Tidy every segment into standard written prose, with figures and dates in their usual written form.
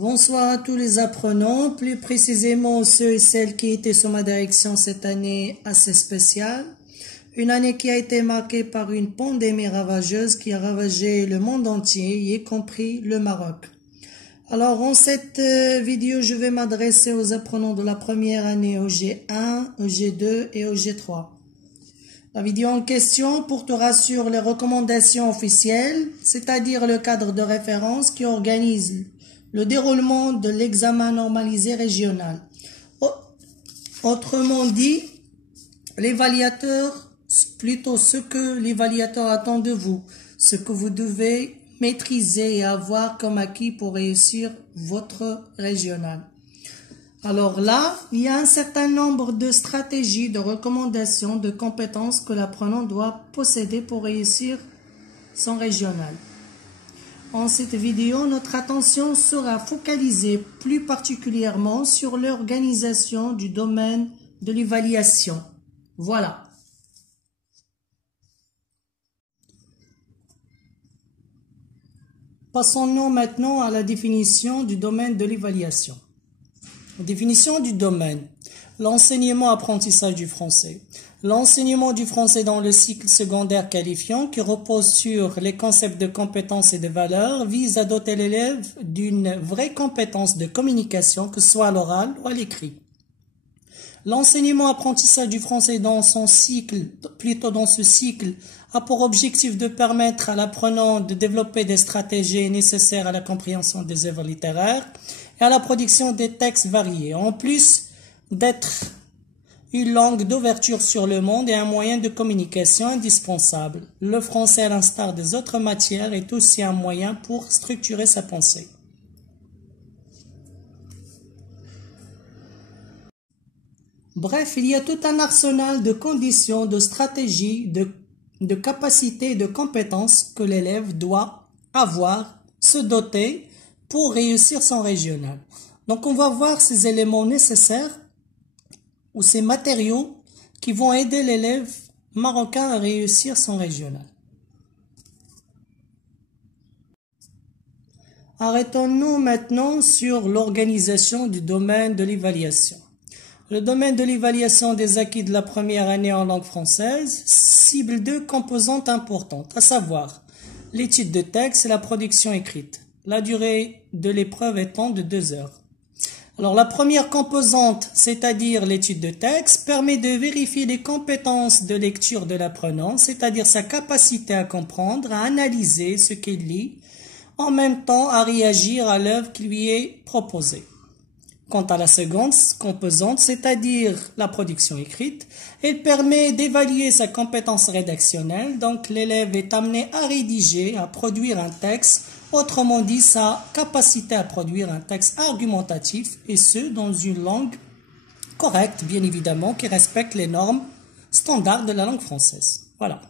Bonsoir à tous les apprenants, plus précisément ceux et celles qui étaient sous ma direction cette année assez spéciale. Une année qui a été marquée par une pandémie ravageuse qui a ravagé le monde entier, y compris le Maroc. Alors en cette vidéo, je vais m'adresser aux apprenants de la première année au G1, au G2 et au G3. La vidéo en question portera sur les recommandations officielles, c'est-à-dire le cadre de référence qui organise le déroulement de l'examen normalisé régional. Autrement dit, l'évaluateur, plutôt ce que l'évaluateur attend de vous, ce que vous devez maîtriser et avoir comme acquis pour réussir votre régional. Alors là, il y a un certain nombre de stratégies, de recommandations, de compétences que l'apprenant doit posséder pour réussir son régional. En cette vidéo, notre attention sera focalisée plus particulièrement sur l'organisation du domaine de l'évaluation. Voilà. Passons-nous maintenant à la définition du domaine de l'évaluation. Définition du domaine. L'enseignement-apprentissage du français. L'enseignement du français dans le cycle secondaire qualifiant qui repose sur les concepts de compétences et de valeurs vise à doter l'élève d'une vraie compétence de communication, que ce soit à l'oral ou à l'écrit. L'enseignement-apprentissage du français dans son cycle, plutôt dans ce cycle, a pour objectif de permettre à l'apprenant de développer des stratégies nécessaires à la compréhension des œuvres littéraires et à la production des textes variés, en plus d'être une langue d'ouverture sur le monde et un moyen de communication indispensable. Le français, à l'instar des autres matières, est aussi un moyen pour structurer sa pensée. Bref, il y a tout un arsenal de conditions, de stratégies, de capacités et de compétences que l'élève doit avoir, se doter pour réussir son régional. Donc on va voir ces éléments nécessaires ou ces matériaux qui vont aider l'élève marocain à réussir son régional. Arrêtons-nous maintenant sur l'organisation du domaine de l'évaluation. Le domaine de l'évaluation des acquis de la première année en langue française cible deux composantes importantes, à savoir l'étude de texte et la production écrite, la durée de l'épreuve étant de 2 heures. Alors la première composante, c'est-à-dire l'étude de texte, permet de vérifier les compétences de lecture de l'apprenant, c'est-à-dire sa capacité à comprendre, à analyser ce qu'il lit, en même temps à réagir à l'œuvre qui lui est proposée. Quant à la seconde composante, c'est-à-dire la production écrite, elle permet d'évaluer sa compétence rédactionnelle, donc l'élève est amené à rédiger, à produire un texte, autrement dit sa capacité à produire un texte argumentatif, et ce, dans une langue correcte, bien évidemment, qui respecte les normes standards de la langue française. Voilà.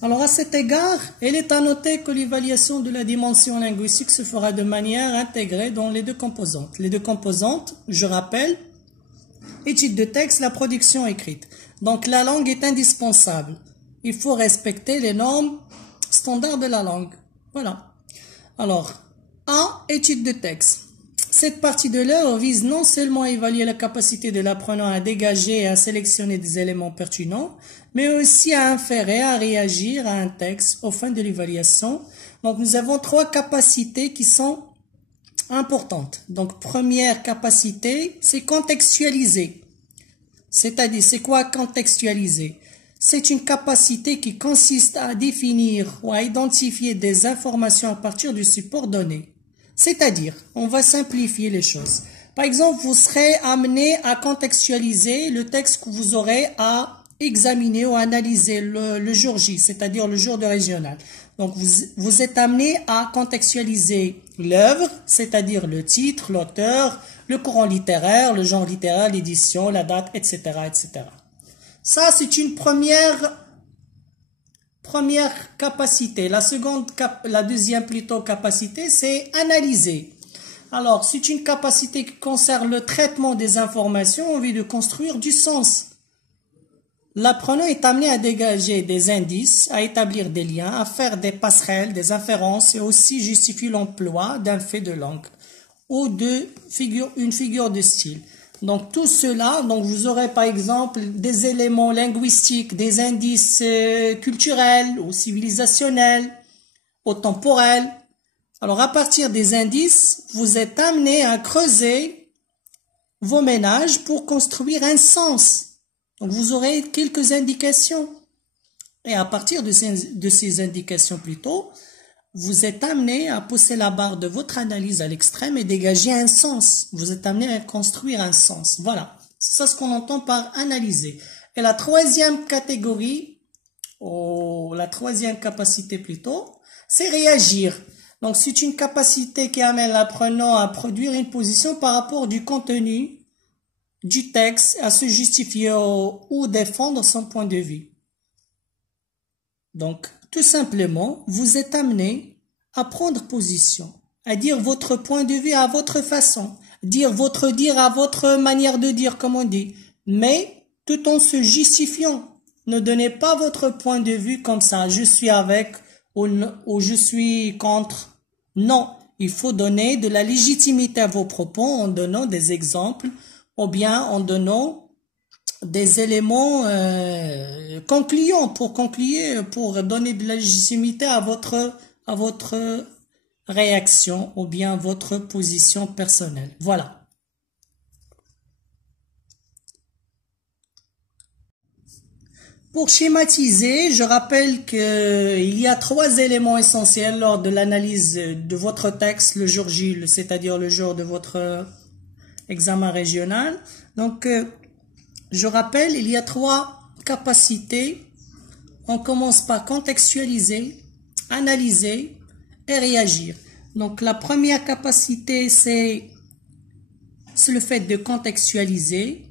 Alors à cet égard, il est à noter que l'évaluation de la dimension linguistique se fera de manière intégrée dans les deux composantes. Les deux composantes, je rappelle, étude de texte, la production écrite. Donc la langue est indispensable. Il faut respecter les normes standards de la langue. Voilà. Alors, A, étude de texte. Cette partie de l'œuvre vise non seulement à évaluer la capacité de l'apprenant à dégager et à sélectionner des éléments pertinents, mais aussi à inférer, à réagir à un texte aux fins de l'évaluation. Donc nous avons 3 capacités qui sont importantes. Donc première capacité, c'est contextualiser. C'est-à-dire, c'est quoi contextualiser? C'est une capacité qui consiste à définir ou à identifier des informations à partir du support donné. C'est-à-dire, on va simplifier les choses. Par exemple, vous serez amené à contextualiser le texte que vous aurez à examiner ou analyser le jour J, c'est-à-dire le jour de régional. Donc, vous êtes amené à contextualiser l'œuvre, c'est-à-dire le titre, l'auteur, le courant littéraire, le genre littéraire, l'édition, la date, etc., etc. Ça, c'est une première capacité. La deuxième plutôt capacité, c'est analyser. Alors, c'est une capacité qui concerne le traitement des informations en vue de construire du sens. L'apprenant est amené à dégager des indices, à établir des liens, à faire des passerelles, des inférences et aussi justifier l'emploi d'un fait de langue ou une figure de style. Donc tout cela, donc vous aurez par exemple des éléments linguistiques, des indices culturels ou civilisationnels, ou temporels. Alors à partir des indices, vous êtes amené à creuser vos ménages pour construire un sens. Donc vous aurez quelques indications. Et à partir de ces indications plutôt, vous êtes amené à pousser la barre de votre analyse à l'extrême et dégager un sens. Vous êtes amené à construire un sens. Voilà. C'est ça ce qu'on entend par analyser. Et la troisième catégorie, ou la troisième capacité plutôt, c'est réagir. Donc c'est une capacité qui amène l'apprenant à produire une position par rapport du contenu du texte, à se justifier ou défendre son point de vue. Donc, tout simplement, vous êtes amené à prendre position, à dire votre point de vue à votre façon, dire votre dire à votre manière de dire, comme on dit, mais tout en se justifiant. Ne donnez pas votre point de vue comme ça, je suis avec ou je suis contre. Non, il faut donner de la légitimité à vos propos en donnant des exemples ou bien en donnant des éléments concluants pour donner de la légitimité à votre réaction ou bien votre position personnelle. Voilà. Pour schématiser, je rappelle qu'il y a 3 éléments essentiels lors de l'analyse de votre texte le jour J, c'est-à-dire le jour de votre examen régional. Donc, je rappelle, il y a 3 capacités. On commence par contextualiser, analyser et réagir. Donc, la première capacité, c'est le fait de contextualiser.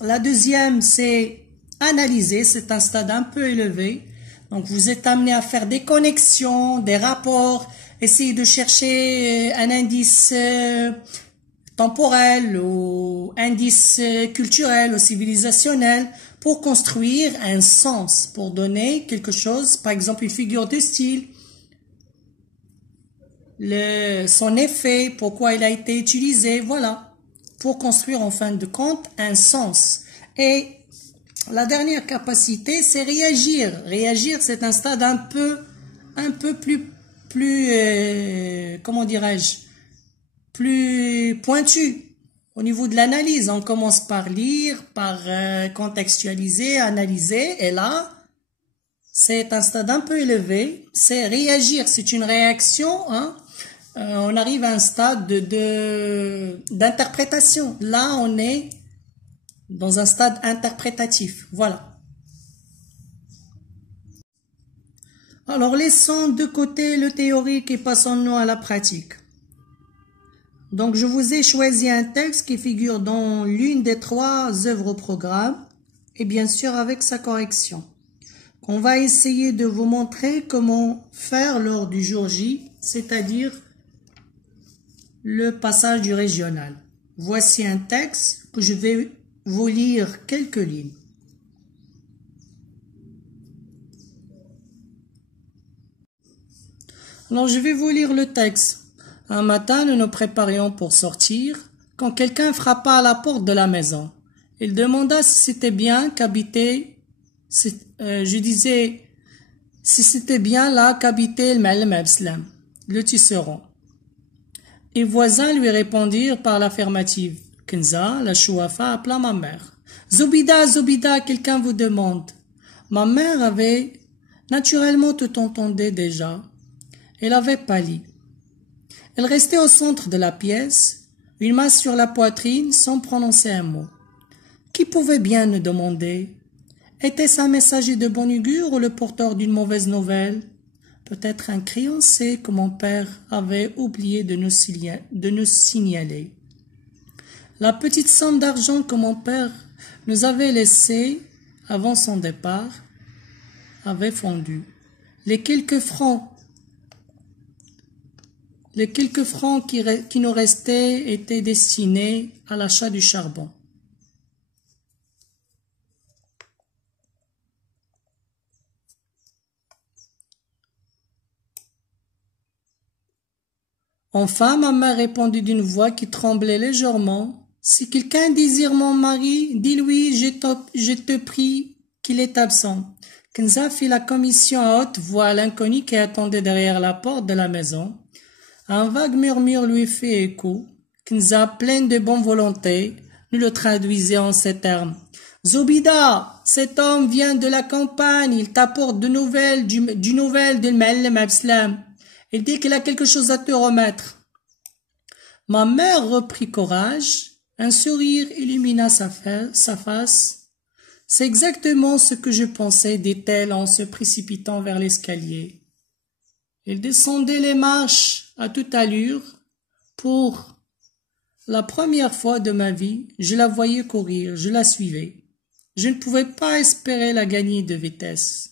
La deuxième, c'est analyser. C'est un stade un peu élevé. Donc, vous êtes amené à faire des connexions, des rapports, essayer de chercher un indice temporel ou indice culturel ou civilisationnel pour construire un sens, pour donner quelque chose, par exemple une figure de style, son effet, pourquoi il a été utilisé, voilà, pour construire en fin de compte un sens. Et la dernière capacité, c'est réagir. Réagir, c'est un stade un peu plus comment dirais-je, plus pointu au niveau de l'analyse. On commence par lire, par contextualiser, analyser, et là, c'est un stade un peu élevé, c'est réagir, c'est une réaction, hein. On arrive à un stade d'interprétation. Là, on est dans un stade interprétatif, voilà. Alors, laissons de côté le théorique et passons-nous à la pratique. Donc, je vous ai choisi un texte qui figure dans l'une des 3 œuvres au programme et bien sûr avec sa correction. On va essayer de vous montrer comment faire lors du jour J, c'est-à-dire le passage du régional. Voici un texte que je vais vous lire quelques lignes. Alors, je vais vous lire le texte. Un matin, nous nous préparions pour sortir, quand quelqu'un frappa à la porte de la maison. Il demanda si c'était bien qu'habitait, je disais, si c'était bien là qu'habitait le tisserand. Les voisins lui répondirent par l'affirmative. Kenza, la chouafa, appela ma mère. Zoubida, Zoubida, quelqu'un vous demande. Ma mère avait naturellement tout entendu déjà. Elle avait pâli. Elle restait au centre de la pièce, une main sur la poitrine sans prononcer un mot. Qui pouvait bien nous demander? Était-ce un messager de bon augure ou le porteur d'une mauvaise nouvelle? Peut-être un créancier que mon père avait oublié de nous signaler. La petite somme d'argent que mon père nous avait laissée avant son départ avait fondu. Les quelques francs qui nous restaient étaient destinés à l'achat du charbon. Enfin, ma mère répondit d'une voix qui tremblait légèrement. Si quelqu'un désire mon mari, dis-lui, je te prie qu'il est absent. Kenza fit la commission à haute voix à l'inconnu qui attendait derrière la porte de la maison. Un vague murmure lui fit écho. Kenza, pleine de bonne volonté, nous le traduisait en ces termes. Zobida, cet homme vient de la campagne, il t'apporte du nouvelle de M'Allim Abslam. Il dit qu'il a quelque chose à te remettre. Ma mère reprit courage, un sourire illumina sa face. C'est exactement ce que je pensais, dit-elle en se précipitant vers l'escalier. Il descendait les marches à toute allure. Pour la première fois de ma vie, je la voyais courir, je la suivais. Je ne pouvais pas espérer la gagner de vitesse.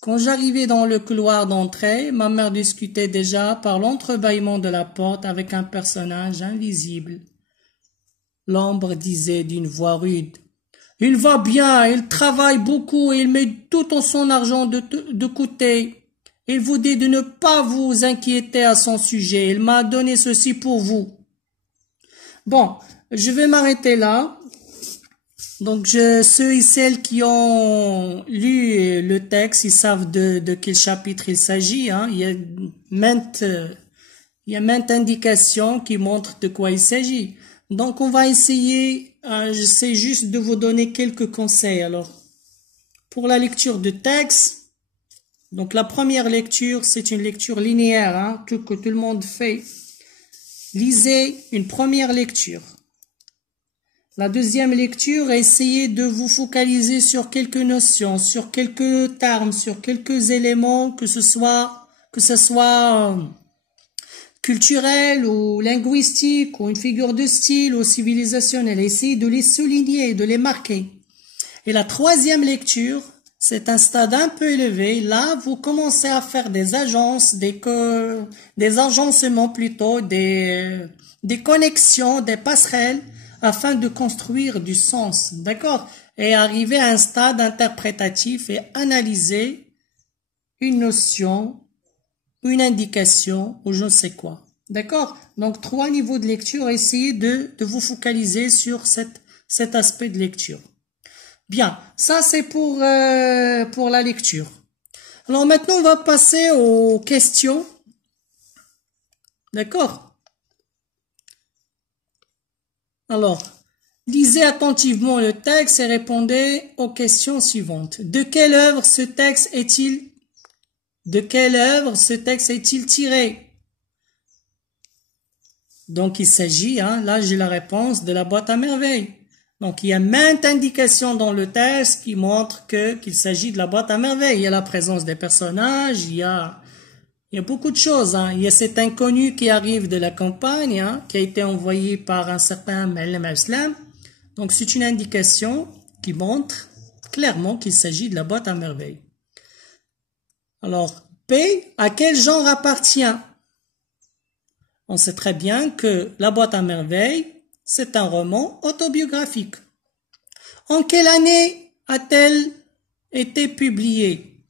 Quand j'arrivais dans le couloir d'entrée, ma mère discutait déjà par l'entrebâillement de la porte avec un personnage invisible. L'ombre disait d'une voix rude. « Il va bien, il travaille beaucoup, il met tout son argent de côté. Il vous dit de ne pas vous inquiéter à son sujet. Il m'a donné ceci pour vous. » Bon, je vais m'arrêter là. Donc, ceux et celles qui ont lu le texte, ils savent de quel chapitre il s'agit. Hein. Il y a maintes indications qui montrent de quoi il s'agit. Donc, on va essayer, j'essaie juste de vous donner quelques conseils. Alors, pour la lecture de texte, donc la première lecture, c'est une lecture linéaire, hein, que tout le monde fait. Lisez une première lecture. La deuxième lecture, essayez de vous focaliser sur quelques notions, sur quelques termes, sur quelques éléments, que ce soit culturel ou linguistique ou une figure de style ou civilisationnelle. Essayez de les souligner, de les marquer. Et la troisième lecture, c'est un stade un peu élevé. Là, vous commencez à faire des agences, des agencements plutôt, des connexions, des passerelles, afin de construire du sens, d'accord? Et arriver à un stade interprétatif et analyser une notion, une indication ou je ne sais quoi, d'accord? Donc, 3 niveaux de lecture, essayez de vous focaliser sur cet aspect de lecture. Bien, ça c'est pour la lecture. Alors maintenant, on va passer aux questions, d'accord? Alors, lisez attentivement le texte et répondez aux questions suivantes. De quelle œuvre ce texte est-il tiré? Donc, il s'agit, là j'ai la réponse, de la boîte à merveilles. Donc, il y a maintes indications dans le texte qui montrent qu'il s'agit de la boîte à merveilles. Il y a la présence des personnages, il y a beaucoup de choses. Il y a cet inconnu qui arrive de la campagne, qui a été envoyé par un certain M'Allim Abslam. Donc, c'est une indication qui montre clairement qu'il s'agit de la boîte à merveilles. Alors, P, à quel genre appartient? On sait très bien que la boîte à merveilles, c'est un roman autobiographique. En quelle année a-t-elle été publiée?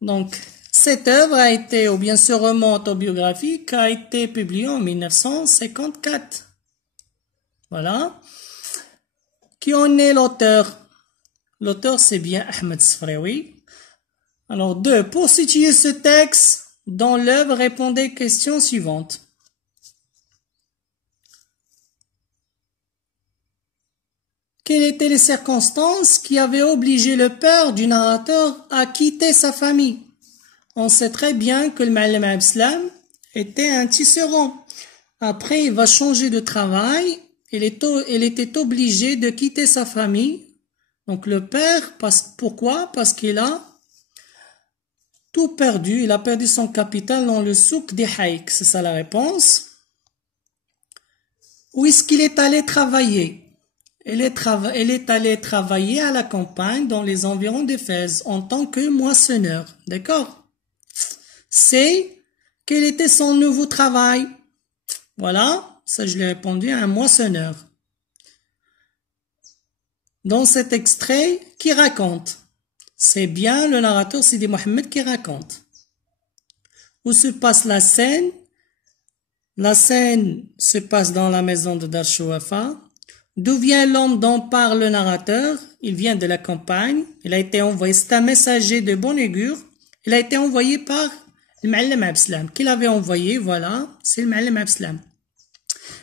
Donc, cette œuvre a été, ou bien ce roman autobiographique a été publié en 1954. Voilà. Qui en est l'auteur? L'auteur, c'est bien Ahmed Sfraoui. Alors, 2. Pour situer ce texte dans l'œuvre, répondez aux questions suivantes. Quelles étaient les circonstances qui avaient obligé le père du narrateur à quitter sa famille? On sait très bien que le M'Allim Abslam était un tisserand. Après, il va changer de travail. Il était obligé de quitter sa famille. Donc le père, pourquoi? Parce qu'il a tout perdu. Il a perdu son capital dans le souk des Haïk. C'est ça la réponse. Où est-ce qu'il est allé travailler? Il est allé travailler à la campagne dans les environs d'Éphèse en tant que moissonneur. D'accord? C'est quel était son nouveau travail? Voilà, ça je l'ai répondu à un moissonneur. Dans cet extrait, qui raconte? C'est bien le narrateur Sidi Mohammed qui raconte. Où se passe la scène? La scène se passe dans la maison de Darshuafa. D'où vient l'homme dont parle le narrateur? Il vient de la campagne. Il a été envoyé, c'est un messager de bon augure. Il a été envoyé par le Ma'allim Abslam. Qu'il avait envoyé, voilà, c'est le Ma'allim Abslam.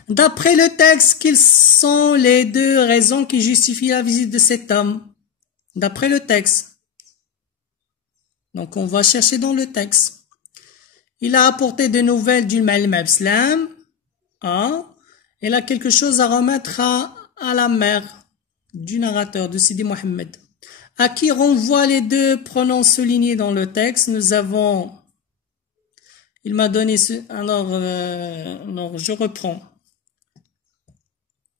D'après le texte, quelles sont les deux raisons qui justifient la visite de cet homme? D'après le texte. Donc on va chercher dans le texte. Il a apporté des nouvelles du Ma'allim Abslam. Il a quelque chose à remettre à la mère du narrateur, de Sidi Mohammed. À qui renvoient les deux pronoms soulignés dans le texte? Nous avons... Il m'a donné... Alors, je reprends.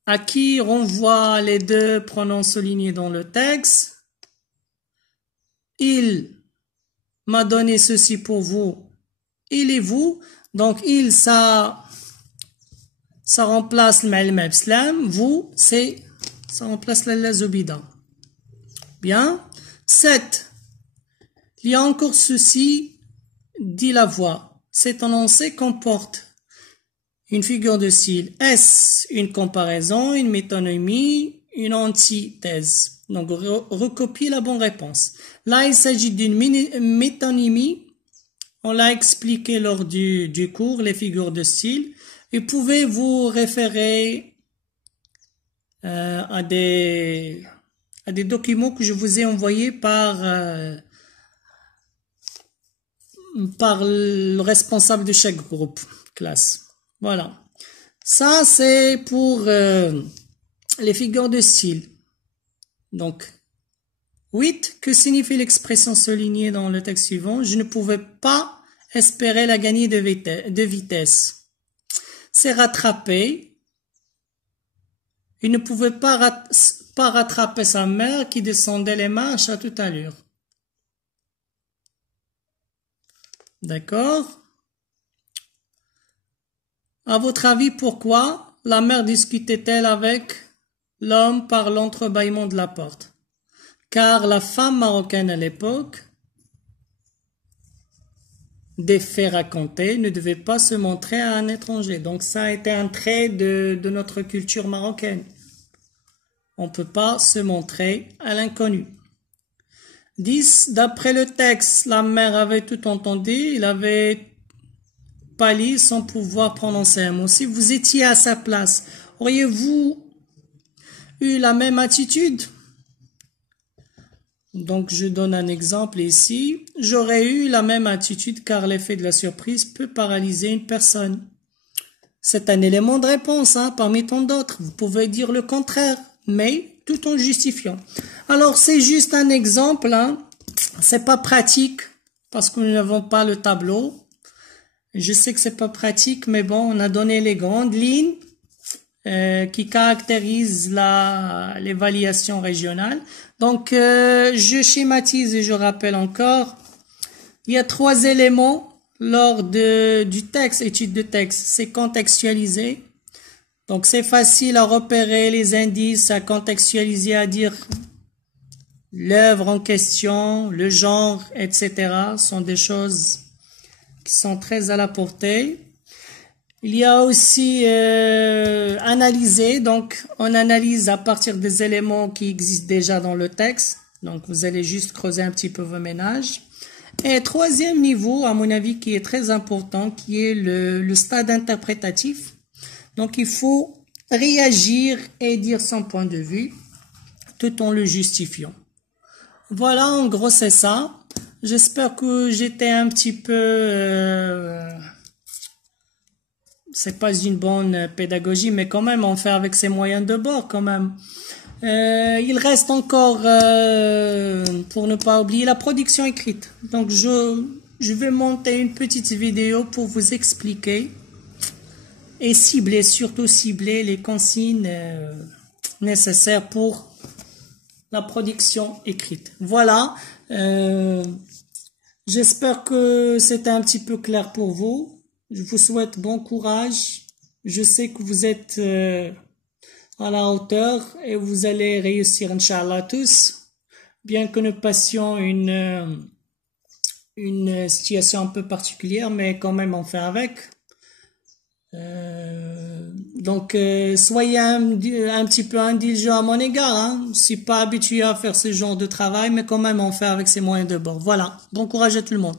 À qui renvoient les deux pronoms soulignés dans le texte? Il m'a donné ceci pour vous. Il et vous. Donc, il, ça remplace le Ma'allim Abslam. Vous, ça remplace la Zubida. Bien. 7. Il y a encore ceci, dit la voix. Cet énoncé comporte une figure de style. Est-ce une comparaison, une métonymie, une antithèse? Donc, recopiez la bonne réponse. Là, il s'agit d'une métonymie. On l'a expliqué lors du cours, les figures de style. Et pouvez vous référer à des documents que je vous ai envoyés par le responsable de chaque groupe, classe. Voilà. Ça, c'est pour les figures de style. Donc, 8. Que signifie l'expression soulignée dans le texte suivant? Je ne pouvais pas espérer la gagner de vitesse. C'est rattraper. Il ne pouvait pas rattraper sa mère qui descendait les marches à toute allure. D'accord? À votre avis, pourquoi la mère discutait-elle avec l'homme par l'entrebâillement de la porte? Car la femme marocaine à l'époque, des faits racontés, ne devait pas se montrer à un étranger. Donc ça a été un trait de notre culture marocaine. On ne peut pas se montrer à l'inconnu. 10. D'après le texte, la mère avait tout entendu. Il avait pâli sans pouvoir prononcer un mot. Si vous étiez à sa place, auriez-vous eu la même attitude? Donc, je donne un exemple ici. J'aurais eu la même attitude car l'effet de la surprise peut paralyser une personne. C'est un élément de réponse, parmi tant d'autres. Vous pouvez dire le contraire, mais tout en justifiant. Alors, c'est juste un exemple. C'est pas pratique parce que nous n'avons pas le tableau. Je sais que c'est pas pratique, mais bon, on a donné les grandes lignes qui caractérisent l'évaluation régionale. Donc, je schématise et je rappelle encore. Il y a 3 éléments lors du texte, étude de texte. C'est contextualiser. Donc, c'est facile à repérer les indices, à contextualiser, à dire l'œuvre en question, le genre, etc. sont des choses qui sont très à la portée. Il y a aussi analyser, donc on analyse à partir des éléments qui existent déjà dans le texte. Donc vous allez juste creuser un petit peu vos ménages. Et 3e niveau, à mon avis, qui est très important, qui est le stade interprétatif. Donc il faut réagir et dire son point de vue tout en le justifiant. Voilà, en gros c'est ça. J'espère que j'étais un petit peu... c'est pas une bonne pédagogie, mais quand même, on fait avec ses moyens de bord, quand même. Il reste encore, pour ne pas oublier, la production écrite. Donc, je vais monter une petite vidéo pour vous expliquer et cibler, surtout cibler les consignes nécessaires pour la production écrite. Voilà. J'espère que c'était un petit peu clair pour vous. Je vous souhaite bon courage. Je sais que vous êtes à la hauteur et vous allez réussir, Inch'Allah, tous. Bien que nous passions une situation un peu particulière, mais quand même on fait avec. Soyez un petit peu indulgents à mon égard. Hein. Je suis pas habitué à faire ce genre de travail, mais quand même on fait avec ses moyens de bord. Voilà. Bon courage à tout le monde.